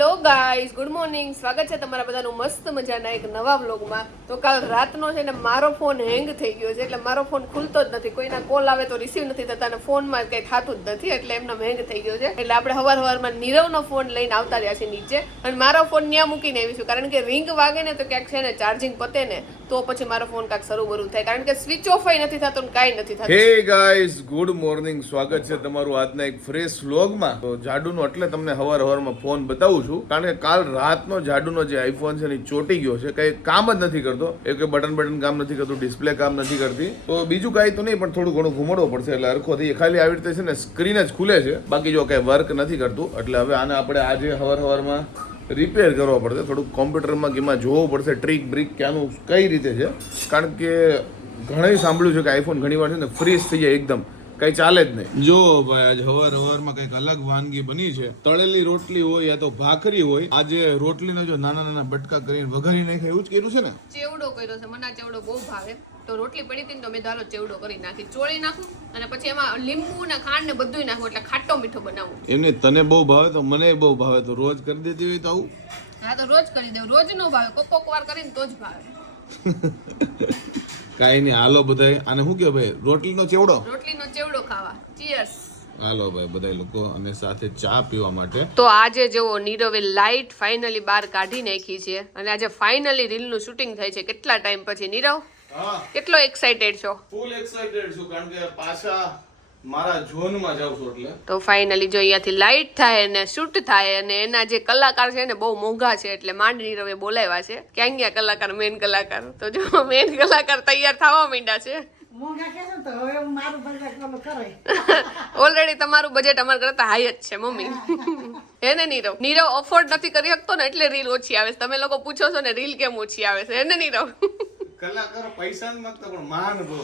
Hello guys good morning સ્વાગત છે તમારા બધાનું મસ્ત મજાના એક નવા વ્લોગમાં. તો કાલ રાતનો છે ને મારો ફોન હેંગ થઈ ગયો છે, એટલે મારો ફોન ખુલતો જ નથી. કોઈના કોલ આવે તો રિસીવ નથી થતા અને ફોનમાં કંઈ થતું જ નથી, એટલે એમનો હેંગ થઈ ગયો છે. એટલે આપણે હવાર હવારમાં નીરવનો ફોન લઈને આવતા રહ્યા છીએ નીચે. અને મારો ફોન ત્યાં મૂકીને આવીશું કારણ કે રિંગ વાગે ને તો ક્યાંક છે ને ચાર્જિંગ પતે ને, તો પછી મારો ફોન કાંક શરૂ બરું થાય. કારણ કે સ્વિચ ઓફ નથી થતો ને કાંઈ નથી થતું. હે ગાઈઝ ગુડ મોર્નિંગ સ્વાગત છે તમારું આજના એક ફ્રેશ વ્લોગમાં. તો જાડુનો એટલે તમને હવાર હવારમાં ફોન બતાવું છું. કારણ કે કાલ રાતનો જાડુનો જે આઈફોન છે એ ચોટી ગયો છે, કઈ કામ જ નથી કરતો. એ કે બટન બટન કામ નથી કરતું ડિસ્પ્લે કામ નથી કરતી. તો બીજું કાંઈ તો નહીં, પણ થોડું ઘણું ઘુમાડવો પડશે એટલે હરખો થઈ ખાલી આવી રીતે છે ને સ્ક્રીન જ ખુલે છે. બાકી જો કઈ વર્ક નથી કરતું, એટલે હવે આને આપણે આજે હવાર હવારમાં રિપેર કરવા પડશે. થોડુંક કોમ્પ્યુટરમાં કેમાં જોવું પડશે ટ્રીક બ્રિક ક્યાંનું કઈ રીતે છે. કારણ કે ઘણા સાંભળ્યું છે કે આઈફોન ઘણી વાર છે ને ફ્રીઝ થઈ જાય એકદમ. કઈ ચાલે જ નહીં. જો ભાઈ આજ હવાર હવારમાં કંઈક અલગ વાનગી બની છે. તળેલી રોટલી હોય યા તો ભાખરી હોય આજે રોટલીનો જો નાના નાના બટકા કરીને વઘારી નાખે એવું જ કર્યું છે ને? ચેવડો કર્યો છે. મને ચેવડો બહુ ભાવે. તો રોટલી પડી હતી ને તો મેં ધારો ચેવડો કરી નાખી. ચોળી નાખું અને પછી એમાં લીંબુ ને ખાંડ ને બધું નાખું એટલે ખાટો મીઠો બનાવું. એમને તને બહુ ભાવે તો મને બહુ ભાવે. તો રોજ કરી દેતી હોય તો આવું? હા તો રોજ કરી દેવું. રોજ નો ભાવે. કોક કોક વાર કરીને તો જ ભાવે. કાંઈ નહીં હાલો બધાય. આને શું કે ભાઈ? રોટલીનો ચેવડો? રોટલીનો ચેવડો ખાવા. ચીયર્સ હાલો ભાઈ બધા લોકો. અને સાથે ચા પીવા માટે. તો આજે જેવો નીરવે લાઈટ ફાઇનલી બહાર કાઢી નાખી છે. અને આજે ફાઇનલી રીલનું શૂટિંગ થાય છે. કેટલા ટાઈમ પછી? નીરવ કેટલો એક્સાઇટેડ છો? ફૂલ એક્સાઇટેડ છું કારણ કે પાછા મારા ઝોનમાં જાઉં છું એટલે. તો ફાઇનલી જો અહીંયાથી લાઇટ થાય અને શૂટ થાય અને એના જે કલાકાર છે ને બહુ મોંઘા છે એટલે માંડની રવે બોલાવ્યા છે. ક્યાં ગયા કલાકાર? મેન કલાકાર. તો જો મેન કલાકાર તૈયાર થવા માંડ્યા છે. મોંઘા કહેશો ને તો હવે હું મારું બજેટ ઓલું કરે ઓલરેડી તમારું બજેટ અમારા કરતા હાઈ જ છે મમ્મી. હે ને નીરવ? નીરવ અફોર્ડ નથી કરી શકતો ને એટલે રીલ ઓછી આવે છે. તમે લોકો પૂછો છો ને રીલ કેમ ઓછી આવે છે. હે ને નીરવ? કલાકારો પૈસા જ માંગતા પણ મહાનુભવ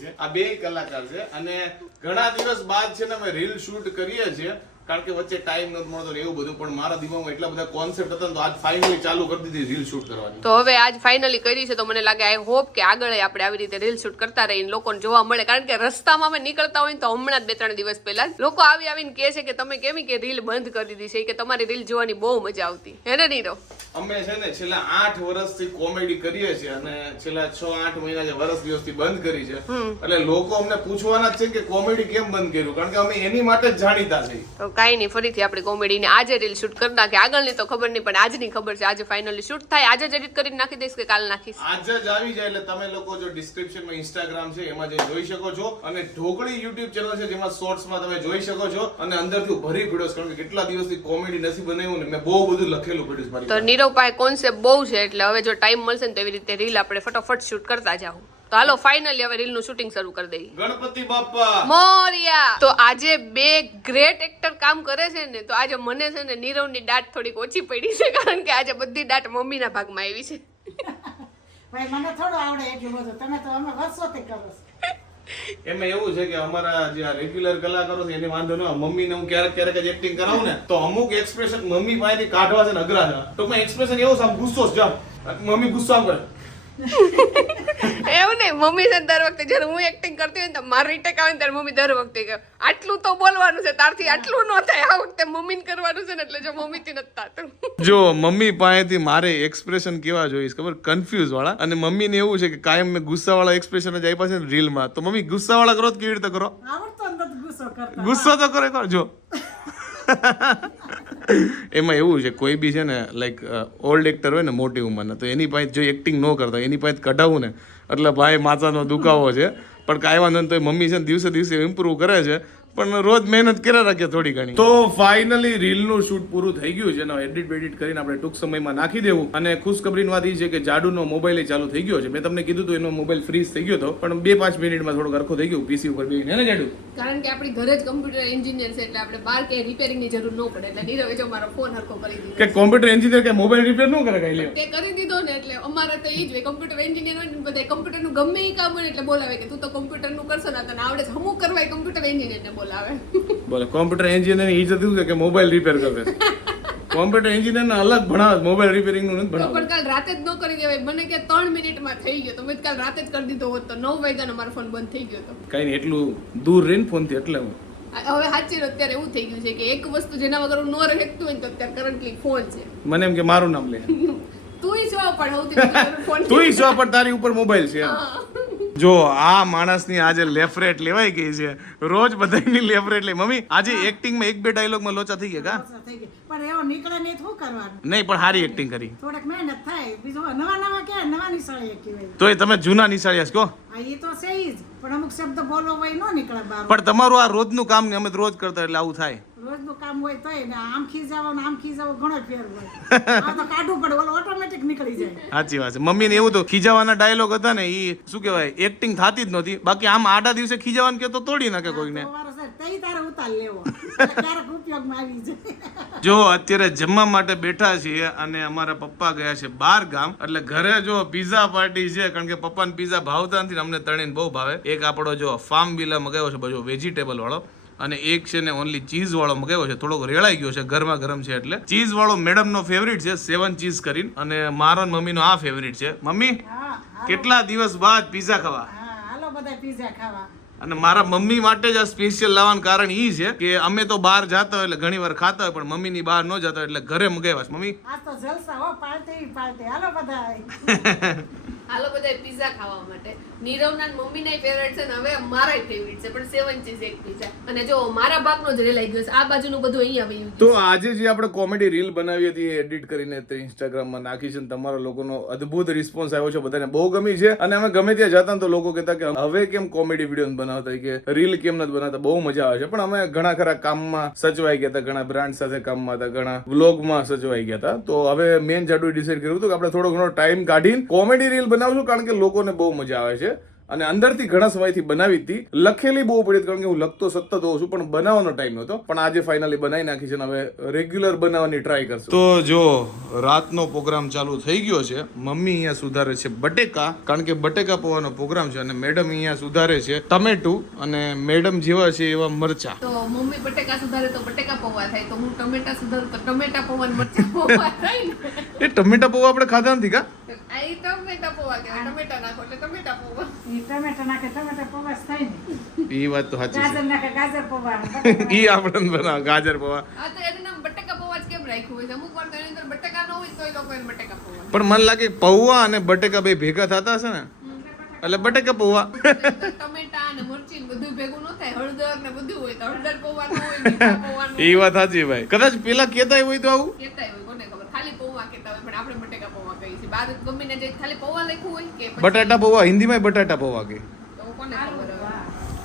છે આ બે કલાકાર છે અને ઘણા દિવસ બાદ છે ને અમે રીલ શૂટ કરીએ છીએ. કારણ કે વચ્ચે ટાઈમ નથી મળતો એવું બધું પણ મારા દિમાગમાં એટલા બધા કોન્સેપ્ટ હતા તો આજ ફાઇનલી ચાલુ કરી દીધી રીલ શૂટ કરવાની. તો હવે આજ ફાઇનલી કરી છે તો મને લાગે આઈ હોપ કે આગળ આપણે આવી રીતે રીલ શૂટ કરતા રહીને લોકોને જોવા મળે. કારણ કે રસ્તામાં અમે નીકળતા હોય તો હમણાં જ બે ત્રણ દિવસ પહેલા લોકો આવી આવીને કહે છે કે તમે કેમ કે રીલ બંધ કરી દીધી છે? કે તમારી રીલ જોવાની બહુ મજા આવતી. હે ને નીરો અમે છે ને છેલ્લા આઠ વર્ષથી કોમેડી કરીએ છીએ અને છેલ્લા છ આઠ મહિના જે વર્ષ દિવસથી બંધ કરી છે. એટલે લોકો અમને પૂછવાના જ છે કે કોમેડી કેમ બંધ કર્યું? કારણ કે અમે એની માટે જ જાણીતા છીએ. કાંઈ નહીં ફરીથી આપણે કોમેડીને આજે રીલ શૂટ કરી નાખી આગળની તો ખબર નહીં પણ આજની ખબર છે. આજે ફાઇનલી શૂટ થાય. આજે જ એડિટ કરીને નાખી દઈશ કે કાલ નાખીશ? આજે જ આવી જાય એટલે તમે લોકો જો ડિસ્ક્રિપ્શનમાં ઇન્સ્ટાગ્રામ છે એમાં જઈ જોઈ શકો છો. અને ઢોકળી યુટ્યુબ ચેનલ છે જેમાં શોર્ટ્સમાં તમે જોઈ શકો છો. અને અંદરથી ભરી પડ્યો કારણ કે કેટલા દિવસથી કોમેડી નથી બનાવ્યું ને મેં બહુ બધું લખેલું પડ્યું મારી તો નીરવ પાસે કોન્સેપ્ટ બહુ છે એટલે હવે જો ટાઈમ મળશે ને તો એવી રીતે રીલ આપણે ફટાફટ શૂટ કરતા જાઓ. તો હાલો ફાઇનલી હવે રીલનું શૂટિંગ શરૂ કરી દઈએ. ગણપતિ બાપા મોરિયા! તો આજે બે ગ્રેટ એક્ટર કામ કરે છે ને તો આજે મને છે ને નીરવની દાટ થોડીક ઓછી પડી છે કારણ કે આજે બધી દાટ મમ્મીના ભાગમાં આવી છે. ભાઈ મને થોડું આવડે એટલું બધું. તમે તો અમે વર્ષોથી કરો છો. એમાં એવું છે કે અમારા જે આ રેગ્યુલર કલાકારો છે એને વાંધો ન મમ્મી ને હું ક્યારેક ક્યારેક જ એક્ટિંગ કરાવું ને તો અમુક એક્સપ્રેશન મમ્મી પાસેથી કાઢવા છે ને અઘરા છે. ટૂંકમાં એક્સપ્રેશન એવું છે ગુસ્સો જ મમ્મી ગુસ્સો કરે એવું નહીં મમ્મી છે દર વખતે જ્યારે હું એક્ટિંગ કરતી હોય ને મારી મારું રીટેક આવે ને ત્યારે મમ્મી દર વખતે કહે આટલું તો બોલવાનું છે તારથી આટલું ન થાય આ વખતે મમ્મીને કરવાનું છે ને એટલે જો મમ્મીથી નથી થતું. જો મમ્મી પાસેથી મારે એક્સપ્રેશન કેવા જોઈશ ખબર? કન્ફ્યુઝ વાળા. અને મમ્મીને એવું છે કે કાયમ મેં ગુસ્સાવાળા એક્સપ્રેશન જ આપ્યા છે ને રીલમાં તો મમ્મી ગુસ્સાવાળા કરો તો કેવી રીતે કરો? ગુસ્સો ગુસ્સો તો કરે કરો જો. એમાં એવું છે, કોઈ બી છે ને લાઈક ઓલ્ડ એક્ટર હોય ને, મોટી ઉંમરના, તો એની પાસે જો એક્ટિંગ ન કરતા, એની પાસે કઢાવું ને, એટલે ભાઈ માથાનો દુખાવો છે, પણ કાંઈ વાંધો નહીં, તો મમ્મી છે ને, દિવસે દિવસે ઇમ્પ્રૂવ કરે છે પણ રોજ મહેનત કર્યા રાખીએ થોડી ઘણી. તો ફાઇનલી રીલનું શૂટ પૂરું થઈ ગયું છે. એનો એડિટ બેડિટ કરીને આપણે ટૂંક સમયમાં નાખી દેવું. અને ખુશખબરીની વાત એ છે કે જાડુનો મોબાઈલ ચાલુ થઈ ગયો છે. મેં તમને કીધું હતું એનો મોબાઈલ ફ્રીઝ થઈ ગયો હતો. પણ બે પાંચ મિનિટમાં થોડો સરખો થઈ ગયું પીસી ઉપર બેસીને ને જાડુ? કારણ કે આપણી ઘરે જ કમ્પ્યુટર એન્જિનિયર છે એટલે આપણે બહાર કે રિપેરિંગની જરૂર ન પડે. એટલે નીરવે જો મારો ફોન હરખો કરી દીધો. કે કોમ્પ્યુટર એન્જિનિયર કે મોબાઈલ રિપેર ન કરે કઈ લે તે કરી દીધો ને એટલે અમારે તો એ જ હોય. કમ્પ્યુટર એન્જિનિયર હોય ને બધા કમ્પ્યુટરનું ગમે એ કામ હોય એટલે બોલાવે કે તું તો કમ્પ્યુટરનું કરશો ને તને આવડે છે. અમુક કરવા કમ્પ્યુટર એન્જિનિયરને બોલાવે. બોલે કોમ્પ્યુટર એન્જિનિયર ઇજ્જત છે કે મોબાઈલ રિપેર કરે કોમ્પ્યુટર એન્જિનિયર ને અલગ ભણાવે મોબાઈલ રિપેરિંગનું નથી ભણાવે પણ કાલ રાતે જ ન કરી દેવાય. મને કે ત્રણ મિનિટમાં થઈ ગયો. તો મેં કાલ રાતે જ કરી દીધો હોત તો નવ વાગ્યાનો મારો ફોન બંધ થઈ ગયો હતો કઈ નહીં એટલું દૂર રહીને ફોનથી એટલે હું. હવે સાચી અત્યારે એવું થઈ ગયું છે કે એક વસ્તુ જેના વગર હું ન રહેતું હોય તો અત્યારે કરંટલી ફોન છે. મને એમ કે મારું નામ લે. તુંય જો પણ હું તુંય છો પણ તારી ઉપર મોબાઈલ છે એમ. જો આ માણસની આજે લેફરેટ લેવાઈ ગઈ છે. રોજ બધાની લેફરેટ લે. મમ્મી આજે એક્ટિંગમાં એક બે ડાયલોગમાં લોચા થઈ ગયા કા. પણ એવો નીકળે નહીં શું કરવાનું? નહીં પણ સારી એક્ટિંગ કરી. થોડક મહેનત થાય. બીજો નવા નવા કે નવા નિશાળી તો તોય તમે જૂના નિશાળ્યા છો એ તો છે જ. પણ અમુક શબ્દ બોલો હોય ન નીકળે બહાર પણ તમારું આ રોજનું કામ ને અમે રોજ કરતા એટલે આવું થાય. રોજનું કામ હોય તોય ને આમ ખીજાવો ને આમ ખીજાવો ઘણો ફેર હોય. આ તો કાઢવું પડે ઓલો ઓટોમેટિક નીકળી જાય. સાચી વાત છે. મમ્મીને એવું તો ખીજાવાના ડાયલોગ હતા ને એ શું કહેવાય એક્ટિંગ થતી જ નહોતી. બાકી આમ આડા દિવસે ખીજાવાનું કે તો તોડી નાખે કોઈને. જો અત્યારે જમવા માટે બેઠા છીએ અને અમારા પપ્પા ગયા છે બાર ગામ. એટલે ઘરે જો પીઝા પાર્ટી છે કારણ કે પપ્પાને પીઝા ભાવતા નથી અમને તણીને બહુ ભાવે. એક આપણો જો ફાર્મ વિલા મગાવ્યો છે બધો વેજીટેબલ વાળો. અને એક છે ને ઓનલી ચીઝ વાળો મગાવ્યો છે થોડોક રેળાઈ ગયો છે ગરમા ગરમ છે એટલે. ચીઝ વાળો મેડમ નો ફેવરિટ છે સેવન ચીઝ કરીને. અને મારો મમ્મી મમ્મીનો આ ફેવરિટ છે. મમ્મી કેટલા દિવસ બાદ પીઝા ખાવા? હાલો બધા પીઝા ખાવા. અને મારા મમ્મી માટે જ આ સ્પેશિયલ લાવવાનું કારણ એ છે કે અમે તો બહાર જતા હોય એટલે ઘણી વાર ખાતા હોય પણ મમ્મીની બહાર ન જતા હોય એટલે ઘરે મગાવ્યા મમ્મી. આ તો જલસા હો પાર્ટી પાર્ટી. હાલો બધા. હાલો બધા પીઝા ખાવા માટે. નીરવના મમ્મીના ફેવરેટ છે ને હવે મારા ફેવરેટ છે, પણ સેવન ચીઝ એક પીઝા અને જો મારા ભાગનો જ રેલાઈ ગયો છે, આ બાજુનું બધું અહીંયા વયું તો આજે જે આપણે કોમેડી રીલ બનાવી હતી એડિટ કરીને તે ઇન્સ્ટાગ્રામમાં નાખી છે ને તમારા લોકોનો અદ્ભુત રિસ્પોન્સ આવ્યો છે, બધાને બહુ ગમી છે. અને અમે ગમે ત્યાં જતા તો લોકો કહેતા કે હવે કેમ કોમેડી વીડિયો બનાવતા કે રીલ કેમ નથી બનાવતા, બહુ મજા આવે છે. પણ અમે ઘણા ખરા કામમાં સચવાઈ ગયા હતા, ઘણા બ્રાન્ડ સાથે કામમાં હતા, ઘણા વ્લોગમાં સચવાઈ ગયા હતા. તો હવે મેન જાડુ ડિસાઈડ કર્યું હતું કે આપણે થોડો ઘણો ટાઈમ કાઢીને કોમેડી રીલ બનાવશું કારણ કે લોકોને બહુ મજા આવે છે. અને અંદરથી ઘણા સમયથી બનાવી હતી. લખેલી બહુ પડી કારણ કે હું લખતો સતત હોઉં છું પણ બનાવવાનો ટાઈમ નહોતો. પણ આજે ફાઇનલી બનાવી નાખી છે અને હવે રેગ્યુલર બનાવવાની ટ્રાય કરશું. તો જો રાતનો પ્રોગ્રામ ચાલુ થઈ ગયો છે મમ્મી અહીંયા સુધારે છે બટેકા કારણ કે બટેકા પૌવાનો પ્રોગ્રામ છે અને મેડમ અહીંયા સુધારે છે ટમેટું અને મેડમ જેવા છે એવા મરચા. તો મમ્મી બટેકા સુધારે તો બટેકા પૌવા થાય. તો હું ટમેટા સુધારું તો ટમેટા પૌવા મરચા મરચાં પૌવા થાય એ ટમેટા પૌવા આપણે ખાધા નથી કા? આ ટમેટા પૌવા કહેવાય ટમેટા નાખો એટલે ટમેટા પૌવા ઈ ટમેટા નાખે ટમેટા પૌવા થાય ને એ વાત તો સાચી ગાજર નાખે ગાજર પૌવા ઈ આપણે બનાવ ગાજર પૌવા આ તો એનું નામ બટેકા પૌવા જ કેમ રાખ્યું હોય અમુક વાર તો અંદર બટેકા ન હોય તો લોકો એને બટેકા પૌવા પણ મને લાગે પૌવા અને બટેકા બે ભેગા થતા હશે ને એટલે બટેકા પૌવા ટમેટા અને મરચી ને બધું ભેગું ન થાય હળદર ને બધું હોય તો હળદર પૌવા ન હોય પૌવા ન એ વાત સાચી ભાઈ કદાચ પેલા કેતા હોય તો આવું કહેતા હોય કોને ખબર ખાલી પૌવા કેતા હોય પણ આપણે પૌવા બાર ગમીને જે ખાલી પૌવા લખ્યું હોય કે બટાટા પૌવા હિન્દીમાં બટાટા પૌવા કે? તો કોને ખબર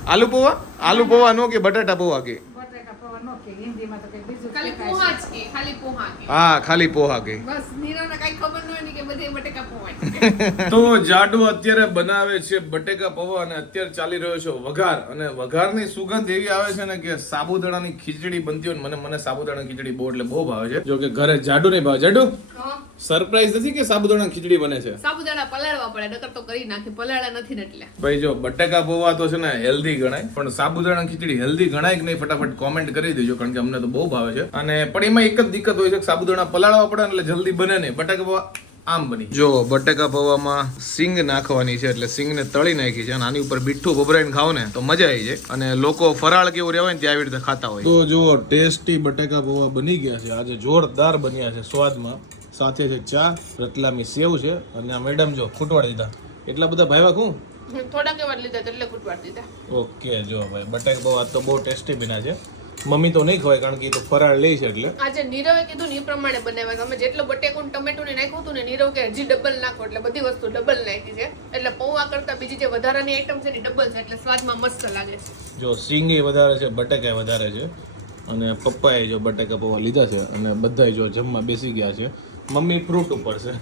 આલુ પૌવા? આલુ પૌવા નો કે બટાટા પૌવા કે? બટાકા પૌવા નો કે હિન્દીમાં તો કઈ બીજું ખાલી પોહા જ કે ખાલી પોહા કે. હા ખાલી પોહા કે. બસ નીરવને કાંઈ ખબર ન હોય ને કે બધે બટેકા પૌવા જ તો જાડુ અત્યારે બનાવે છે બટેકા પૌવા અને અત્યારે ચાલી રહ્યો છે વઘાર. અને વઘારની સુગંધ એવી આવે છે ને કે સાબુદાણાની ખીચડી બનતી હોય ને મને મને સાબુદાણાની ખીચડી બહુ એટલે બહુ ભાવે છે. જો કે ઘરે જાડુ નહીં ભાવે. જાડુ. સરપ્રાઈઝ નથી કે સાબુદાણા ખીચડી બને છે? સાબુદાણા પલાળવા પડે નકર તો કરી નાખે પલાળા નથી ને એટલે. ભાઈ જો બટેકા પૌવા તો છે ને હેલ્ધી ગણાય પણ સાબુદાણા ખીચડી હેલ્ધી ગણાય કે નહીં ફટાફટ કોમેન્ટ કરી દેજો કારણ કે અમને તો બહુ ભાવે છે. અને પણ એમાં એક જ દિક્કત હોય છે કે સાબુદાણા પલાળવા પડે એટલે જલ્દી બને નહીં. બટેકા પૌવા આમ બની જો બટેકા પૌવામાં સિંગ નાખવાની છે એટલે સિંગને તળી નાખી છે અને આની ઉપર બીઠું ભભરાઈને ખાવ ને તો મજા આવી જાય. અને લોકો ફરાળ કેવું રહેવાય ને ત્યાં આવી રીતે ખાતા હોય. તો જુઓ ટેસ્ટી બટેકા પૌવા બની ગયા છે. આજે જોરદાર બન્યા છે સ્વાદમાં. સાથે છે ચા રતલામી સેવ છે અને આ મેડમ જો ખૂટવાડી દીધા. એટલા બધા ભાઈવા કું થોડાક એવા લીધા એટલે ખૂટવાડ દીધા. ઓકે જો ભાઈ બટાકા બહુ આ તો બહુ ટેસ્ટી બના છે. મમ્મી તો નહીં ખવાય કારણ કે એ તો ફરાળ લે છે એટલે. આજે નીરવે કીધું ને એ પ્રમાણે બનાવ્યા તમે જેટલું બટેકું ટમેટું ને નાખ્યું હતું ને નીરવ કે હજી ડબલ નાખો એટલે બધી વસ્તુ ડબલ નાખી છે. એટલે પૌવા કરતા બીજી જે વધારાની આઈટમ છે ને ડબલ છે એટલે સ્વાદમાં મસ્ત લાગે છે. જો સિંગ વધારે છે બટેકા વધારે છે. અને પપ્પાએ જો બટેકા પૌવા લીધા છે અને બધાય જો જમવા બેસી ગયા છે. મમ્મી ફ્રૂટ ઉપર છે.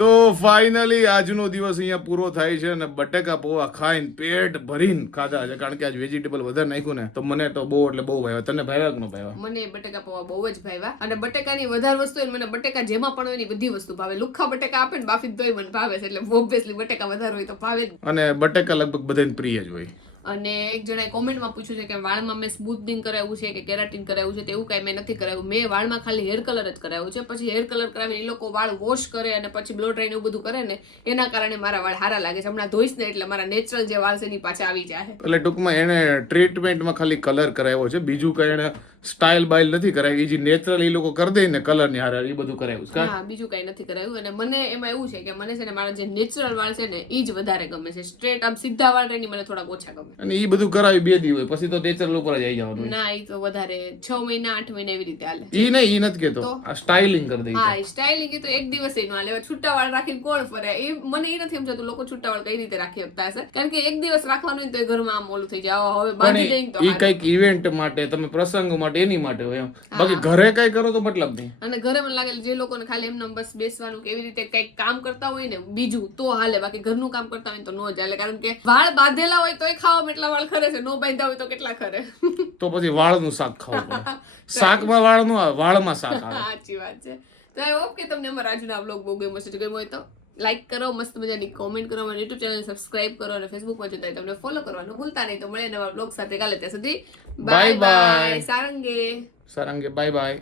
તો ફાઇનલી આજનો દિવસ અહીંયા પૂરો થાય છે અને બટેકા પૌવા ખાઈને પેટ ભરીને ખાધા છે. કારણ કે આજ વેજીટેબલ વધારે નાખ્યું ને તો મને તો બહુ એટલે બહુ ભાવ્યા. તને ભાવ્યા કે ન ભાવ્યા? મને બટેકા પૌવા બહુ જ ભાવ્યા. અને બટેકાની વધારે વસ્તુ હોય ને મને બટેકા જેમાં પણ હોય ને બધી વસ્તુ ભાવે. લુખા બટેકા આપે ને બાફી તોય મને ભાવે છે. એટલે ઓબ્વિયસલી બટેકા વધારે હોય તો ભાવે અને બટેકા લગભગ બધાને પ્રિય જ હોય. અને એક જણાએ કોમેન્ટમાં પૂછ્યું છે કે વાળમાં મેં સ્મૂથનિંગ કરાવ્યું છે કે કેરાટીન કરાવ્યું છે તેવું કાંઈ મેં નથી કરાવ્યું. મેં વાળમાં ખાલી હેર કલર જ કરાવ્યું છે. પછી હેર કલર કરાવીને એ લોકો વાળ વોશ કરે અને પછી બ્લો ડ્રાય એવું બધું કરે ને, એના કારણે મારા વાળ સારા લાગે છે. હમણાં ધોઈશ ને એટલે મારા નેચરલ જે વાળ છે એની પાછા આવી જાય એટલે ટૂંકમાં એને ટ્રીટમેન્ટમાં ખાલી કલર કરાવ્યો છે. બીજું કઈ સ્ટાઇલ બાઇલ નથી કરાવી. જે નેચરલ એ લોકો કરી દે ને કલરની હારે એ બધું કરાવ્યું. હા બીજું કઈ નથી કરાવ્યું. અને મને એમાં એવું છે કે મને છે ને મારા જે નેચરલ વાળ છે ને એ જ વધારે ગમે છે. સ્ટ્રેટ આમ સીધા વાળ રહે મને થોડા ઓછા ગમે. અને એ બધું કરાવી બે દી હોય પછી તો નેચરલ ઉપર જ આવી જવાનું ના એ તો વધારે છ મહિના આઠ મહિના એવી રીતે હાલે. એ નહીં એ નથી કેતો. આ સ્ટાઇલિંગ કરી દે. હા સ્ટાઇલિંગ તો એક દિવસ એ હાલે. લેવા છૂટા વાળ રાખીને કોણ ફરે? એ મને એ નથી સમજાતું લોકો છૂટા વાળ કઈ રીતે રાખી શકતા હશે? કારણ કે એક દિવસ રાખવાનું તો એ ઘરમાં આમ ઓલું થઈ જાય. હવે બાંધી દઈને તો એ કંઈક ઇવેન્ટ માટે તમે પ્રસંગ માટે એની માટે હોય એમ. બાકી ઘરે કઈ કરો તો મતલબ નહીં. અને ઘરે મને લાગે જે લોકોને ખાલી એમને બસ બેસવાનું કે એવી રીતે કંઈક કામ કરતા હોય ને બીજું તો હાલે. બાકી ઘરનું કામ કરતા હોય તો નો ચાલે કારણ કે વાળ બાંધેલા હોય તોય ખાવા એટલા વાળ ખરે છે. નો બાંધ્યા હોય તો કેટલા ખરે? તો પછી વાળનું શાક ખાવું પડે. શાકમાં વાળનું આવે વાળમાં શાક આવે. સાચી વાત છે. તો આઈ હોપ કે તમને અમારા આ બ્લોગ બહુ ગમ્યો છે જો ગમ્યો હોય તો લાઈક કરો મસ્ત મજાની કોમેન્ટ કરો અમારી યુટ્યુબ ચેનલ સબસ્ક્રાઇબ કરો અને ફેસબુકમાં જોતા તમને ફોલો કરવાનું ભૂલતા નહીં. તો મળે નવા બ્લોગ સાથે. કાલે ત્યાં સુધી બાય બાય સારંગે. સારંગે. Bye bye